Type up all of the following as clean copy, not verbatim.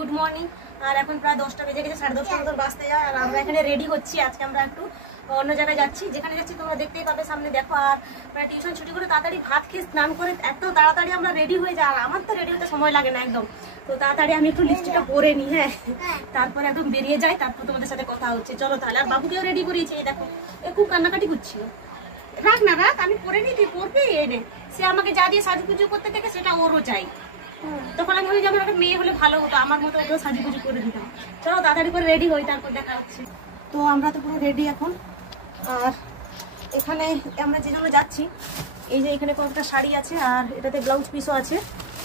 Good morning. আর এখন প্রায় 10টা বেজে গেছে, 10:30 মতন বাজতে যায়। আর আমরা এখানে রেডি হচ্ছি। আজকে আমরা একটু অন্য জায়গায় যাচ্ছি, যেখানে যাচ্ছি তোমরা দেখতেই পাবে সামনে, দেখো। আর মানে টিউশন ছুটি করে তাড়াতাড়ি ভাত খেয়ে স্নান করে এত তাড়াতাড়ি আমরা রেডি হয়ে যাই। আর আমার তো রেডি হতে সময় লাগে না একদম। তো তাড়াতাড়ি আমি একটু লিপস্টিকটা পরে নিই, হ্যাঁ, তারপরে একদম বেরিয়ে যাই। তারপর তোমাদের সাথে কথা হচ্ছে। চলো তাহলে। আর বাবুকেও রেডি করিয়েছি, এই দেখো, খুব কান্নাকাটি করছিল। রাখ না রাখ, আমি পরে নিই, তুই পরবি। এনে সে আমাকে যা দিয়ে সাজুগুজু করতে থেকে সেটা ওরও চাই। তখন আমি ভাবি যে আমার একটা মেয়ে হলে ভালো হতো, আমার মতো ওকেও সাজুগুজু করে দিতাম। চলো তাড়াতাড়ি করে রেডি হই, তারপর দেখা হচ্ছে। তো আমরা তো পুরো রেডি এখন। আর এখানে আমরা যে জন্য যাচ্ছি, এই যে এখানে কয়েকটা শাড়ি আছে, আর এটাতে ব্লাউজ পিসও আছে।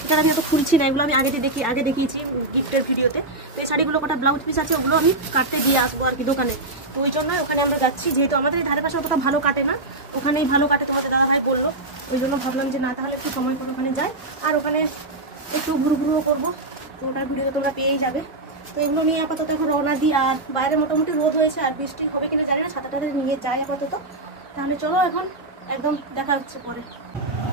এখানে আমি এত খুলছি না, এগুলো আমি আগে দেখিয়েছি গিফটের ভিডিওতে। তো এই শাড়িগুলো কটা ব্লাউজ পিস আছে, ওগুলো আমি কাটতে দিয়ে আসবো আর কি দোকানে। তো ওই জন্য ওখানে আমরা যাচ্ছি, যেহেতু আমাদের ধারে পাশে অতটা ভালো কাটে না, ওখানেই ভালো কাটে তোমাদের দাদা ভাই বললো। ওই জন্য ভাবলাম যে না, তাহলে একটু সময় করে ওখানে যাই। আর ওখানে একটু ঘুরঘুরও করবো, তো ওটার ভিডিও তোমরা পেয়েই যাবে। তো এগুলো নিয়ে আপাতত এখন রওনা দিই। আর বাইরে মোটামুটি রোদ হয়েছে, আর বৃষ্টি হবে কিনা জানি না, ছাতাটাতে নিয়ে যাই আপাতত। তাহলে চলো এখন একদম দেখা হচ্ছে পরে।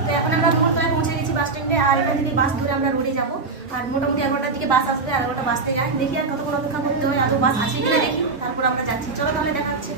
তো এখন আমরা মোড়টায় পৌঁছে গেছি বাস স্ট্যান্ডে। আর এখান থেকে বাস ধরে আমরা রোডে যাবো। আর মোটামুটি 11টার দিকে বাস আসবে, 11টা বাসতে যায়। দেখি আর কতক্ষণ অপেক্ষা করতে হয়, আদৌ বাস আছে কিনা দেখি, তারপর আমরা যাচ্ছি। চলো তাহলে দেখা হচ্ছে।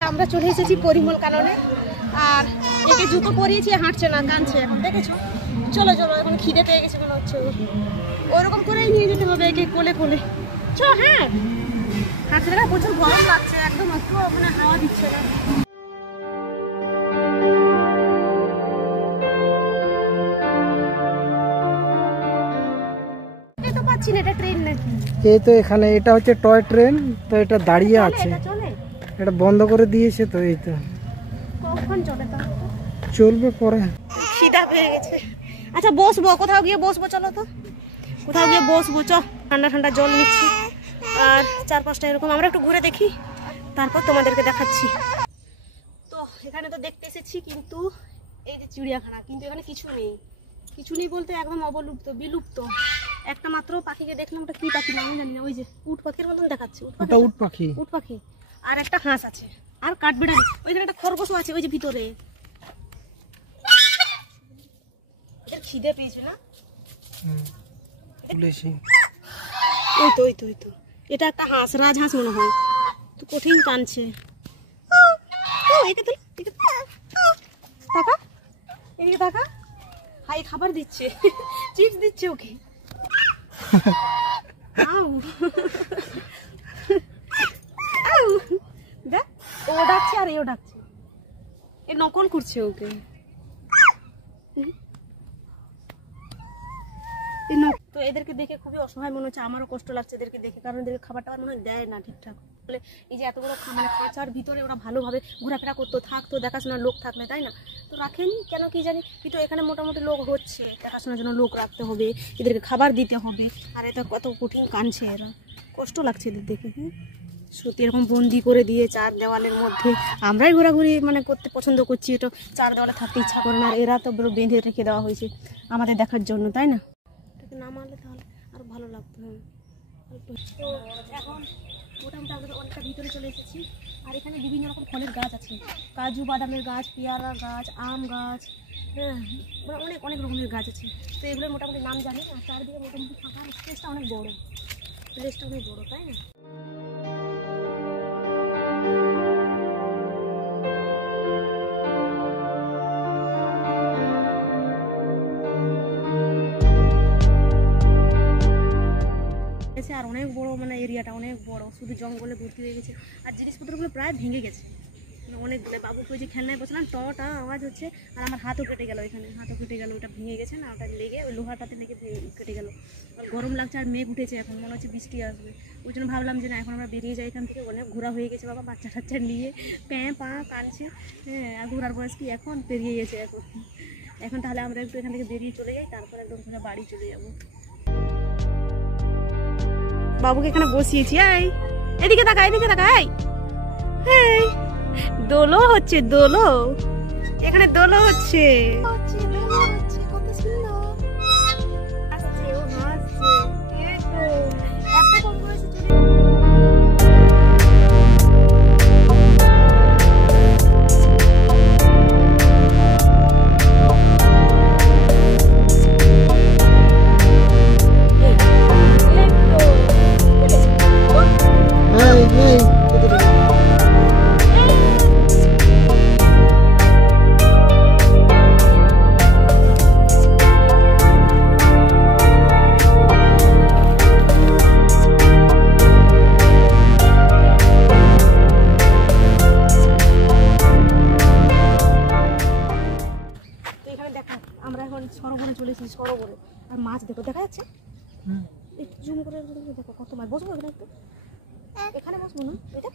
আমরা চলে এসেছি পরিমল কাননে। আর একে জুতো পরিয়েছি, হাঁটছে না, কাঁদছে এখন, দেখেছো? চলো চলো, এখন খিদে পেয়ে গেছে মনে হচ্ছে। ওরকম করেই নিয়ে যেতে হবে একে কোলে কোলে। চল, হ্যাঁ, হাঁটছে না, প্রচুর গরম লাগছে, একদম একটু মানে হাওয়া দিচ্ছে না। তো পাচ্ছি না, এটা ট্রেন নাকি? এই তো এখানে এটা হচ্ছে টয় ট্রেন। তো এটা দাঁড়িয়ে আছে, এটা বন্ধ করে দিয়েছে। তো এই তো কখন চলে, তা চলবে পরে। খিদা পেয়ে গেছে। আচ্ছা বসবো, কোথাও গিয়ে বসবো, চলো তো কোথাও গিয়ে বসবো। চ, ঠান্ডা ঠান্ডা জল নিচ্ছি। আর 4-5টা এরকম আমরা একটু ঘুরে দেখি, তারপর তোমাদেরকে দেখাচ্ছি। তো এখানে তো দেখতে এসেছি, কিন্তু এই যে চিড়িয়াখানা, কিন্তু এখানে কিছু নেই। কিছু নেই বলতে একদম অবলুপ্ত, বিলুপ্ত। একটা মাত্র পাখিকে দেখলাম, ওটা কি পাখি আমি জানি না, ওই যে উট পাখির মতন দেখাচ্ছে। উট পাখি আর একটা হাঁস আছে, আর কাঠবিড়ালি। ওইখানে একটা খরগোশও আছে, ওই যে ভিতরে। এর খিদে পেয়েছে না? ওই তো এটা একটা হাঁস, রাজহাঁস মনে হয়। তো কঠিন কাঁদছে। এদিকে তাকা, হাই খাবার দিচ্ছে, চিপস দিচ্ছে ওকে। দেখ, ও ডাকছে আর এও ডাকছে, এ নকল করছে ওকে। তো এদেরকে দেখে খুবই অসহায় মনে হচ্ছে, আমারও কষ্ট লাগছে এদেরকে দেখে, কারণ এদেরকে খাবারটা মনে হয় দেয় না ঠিকঠাক। বলে এই যে এত বড় মানে খাঁচার ভিতরে ওরা ভালোভাবে ঘোরাফেরা করতো, থাকতো, দেখাশোনার লোক থাকলে, তাই না? তো রাখেনি কেন কি জানি, কিন্তু এখানে মোটামুটি লোক হচ্ছে, দেখাশোনার জন্য লোক রাখতে হবে, এদেরকে খাবার দিতে হবে। আর এটা কত কঠিন কাঁদছে, এরা কষ্ট লাগছে এদের দেখে। হ্যাঁ, সত্যি এরকম বন্দি করে দিয়ে 4 দেওয়ালের মধ্যে আমরাই ঘোরাঘুরি মানে করতে পছন্দ করছি, এটা 4 দেওয়ালে থাকতে ইচ্ছা করে না। আর এরা তো বেঁধে রেখে দেওয়া হয়েছে আমাদের দেখার জন্য, তাই না? এটাকে না মারলে তাহলে আরো ভালো লাগতো। হ্যাঁ, তো এখন মোটামুটি আমরা অনেকটা ভিতরে চলে এসেছি। আর এখানে বিভিন্ন রকম ফলের গাছ আছে, কাজু বাদামের গাছ, পেয়ারা গাছ, আম গাছ, হ্যাঁ, মানে অনেক রকমের গাছ আছে। তো এগুলোর মোটামুটি নাম জানি। আর চারিদিকে মোটামুটি ফাঁকা, স্পেসটা অনেক বড়, তাই না? আরও শুধু জঙ্গলে ভর্তি হয়ে গেছে, আর জিনিসপত্রগুলো প্রায় ভেঙে গেছে অনেকগুলো। বাবুকে ওই যে খেলনায় বসলাম টটা আওয়াজ হচ্ছে, আর আমার হাতও কেটে গেল, এখানে হাতও কেটে গেল, ওটা ভেঙে গেছে না, ওটা লেগে ওই লোহাটাতে লেগে কেটে গেল। আর গরম লাগছে আর মেঘ উঠেছে, এখন মনে হচ্ছে বৃষ্টি আসবে। ওই জন্য ভাবলাম যে না এখন আমরা বেরিয়ে যাই এখান থেকে, অনেক ঘোরা হয়ে গেছে বাবা, বাচ্চা টাচ্চা নিয়ে প্যাঁ পা কাঁদছে। হ্যাঁ, আর ঘোরার বয়স কি এখন, পেরিয়ে গেছে এখন তাহলে আমরা একটু এখান থেকে বেরিয়ে চলে যাই, তারপর একদম সোজা বাড়ি চলে যাবো। বাবুকে এখানে বসিয়েছি, এই এদিকে তাকা, এদিকে তাকা, এই দোলো হচ্ছে, দোলো এখানে দোলো হচ্ছে, কত সুন্দর হাসছে, ও হাসছে, এত কম বয়সে চলে। সরোবরে চলে এসেছি, সরোবরে। আর মাছ দেখো, দেখা যাচ্ছে, একটু জুম করে দেখো কত মাছ। বসবো এখানে একটু, এখানে বসবো না, এটা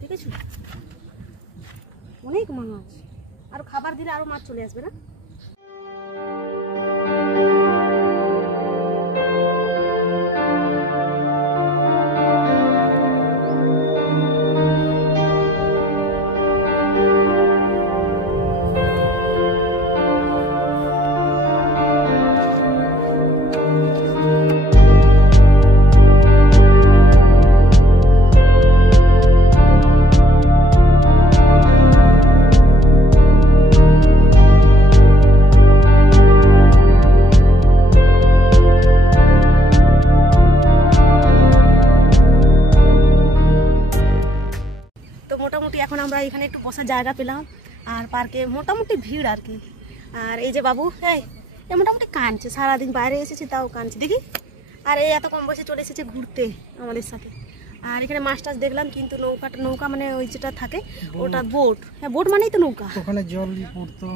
দেখেছো অনেক মাছ, আর খাবার দিলে আরো মাছ চলে আসবে না। মোটামুটি এখন আমরা এখানে একটু বসার জায়গা পেলাম, আর পার্কে মোটামুটি ভিড় আর কি। আর এই যে বাবু, এই মোটামুটি কাঁদছে, সারাদিন বাইরে এসেছে তাও কাঁদছে দেখি। আর এই এত কম বয়সে চলে এসেছে ঘুরতে আমাদের সাথে। আর এখানে মাছ টাছ দেখলাম, কিন্তু নৌকা মানে ওই যেটা থাকে ওটা বোট। হ্যাঁ, বোট মানেই তো নৌকা। ওখানে জল পড়তো,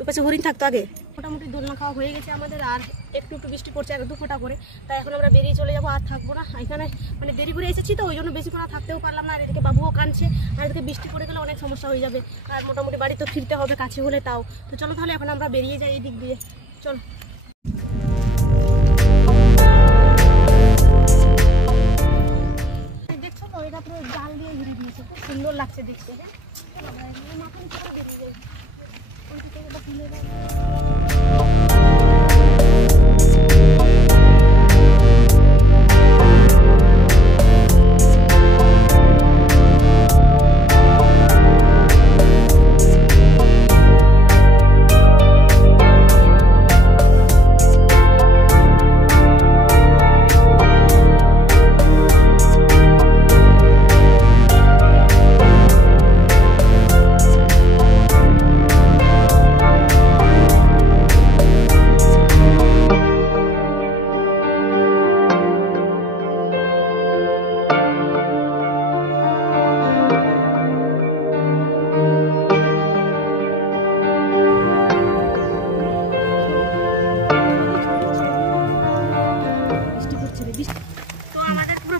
ওই পাশে হরিণ থাকতো আগে। মোটামুটি দোলনা খাওয়া হয়ে গেছে আমাদের, আর একটু একটু বৃষ্টি পড়ছে, এক দু ফোঁটা করে। তাই এখন আমরা বেরিয়ে চলে যাবো, আর থাকবো না এখানে, মানে দেরি করে এসেছি তো ওই জন্য বেশিক্ষণ থাকতেও পারলাম না। আর এদিকে বাবুও কাঁদছে, আর এদিকে বৃষ্টি পড়ে গেলে অনেক সমস্যা হয়ে যাবে। আর মোটামুটি বাড়ি তো ফিরতে হবে কাছে হলে তাও। তো চলো তাহলে এখন আমরা বেরিয়ে যাই এই দিক দিয়ে, চলো। দেখছো তো, এটা পুরো জাল দিয়ে ঘিরে দিয়েছে, খুব সুন্দর লাগছে দেখতে। মাথা নিচে করে বেরিয়ে যাই।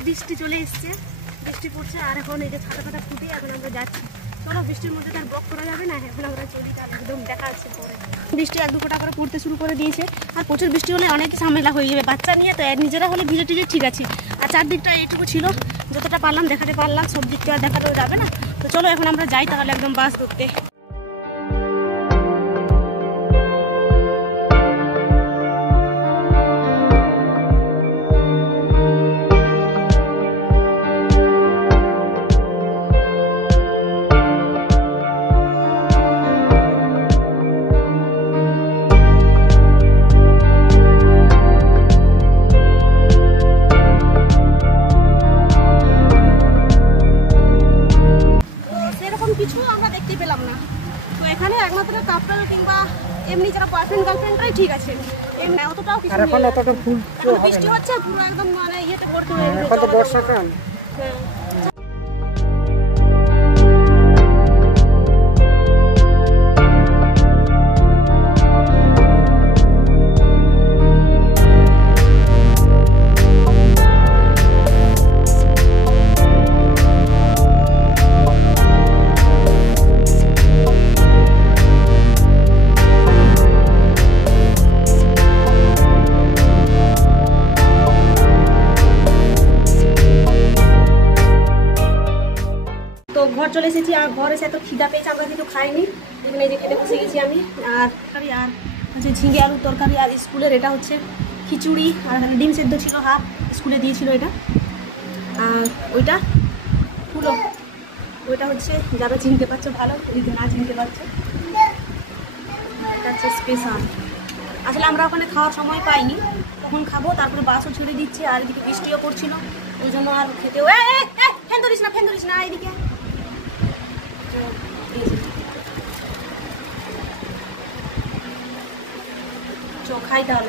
বৃষ্টি চলে এসছে, বৃষ্টি পড়ছে, আর এখন এই যে ছাতা ফাতা ফুটে এখন আমরা যাচ্ছি। চলো, বৃষ্টির মধ্যে তার ব্লক করা যাবে না, এখন আমরা চলি, তার একদম দেখা যাচ্ছে পরে। বৃষ্টি এক দু ফোঁটা করে পড়তে শুরু করে দিয়েছে, আর প্রচুর বৃষ্টি হলে অনেক ঝামেলা হয়ে যাবে বাচ্চা নিয়ে। তো নিজেরা হলে ভিজে টিজে ঠিক আছে, আর চারদিকটা এইটুকু ছিল, যতটা পারলাম দেখাতে পারলাম, সব দিকটা আর দেখাতেও যাবে না। তো চলো এখন আমরা যাই তাহলে একদম বাস ধরতে। কিছু আমরা দেখতে পেলাম না। তো এখানে একমাত্র কাপল কিংবা এমনি যারা বয়ফ্রেন্ড গার্লফ্রেন্ডরাই ঠিক আছে, না অতটাও কিছু আর এখন নেই। অতটা ফুল তো এখন হবে বৃষ্টি না। হচ্ছে পুরো একদম মানে ইয়েতে ভর্তি হয়ে হ্যাঁ, গেছে, এখন তো জমা জমা। বর্ষাকাল। হ্যাঁ। তো ঘর চলে এসেছি, আর ঘর এসে এত খিদা পেয়েছে, আমরা কিছু খাইনি। এখানে এই যে খেতে বসে গেছি আমি, আর তরকারি আর হচ্ছে ঝিঙে আলুর তরকারি, আর স্কুলের এটা হচ্ছে খিচুড়ি, আর এখানে ডিম সেদ্ধ ছিল হাফ, স্কুলে দিয়েছিল এটা। আর ওইটা ফুলো, ওইটা হচ্ছে যারা চিনতে পারছো ভালো, এদিকে না চিনতে পারছো এটা হচ্ছে স্পেশাল। আসলে আমরা ওখানে খাওয়ার সময় পাইনি, তখন খাবো, তারপরে বাসও ছেড়ে দিচ্ছে, আর এদিকে বৃষ্টিও পড়ছিল, ওই জন্য আর খেতেও ফ্যান ধরিস না এদিকে। খাই তাহলে।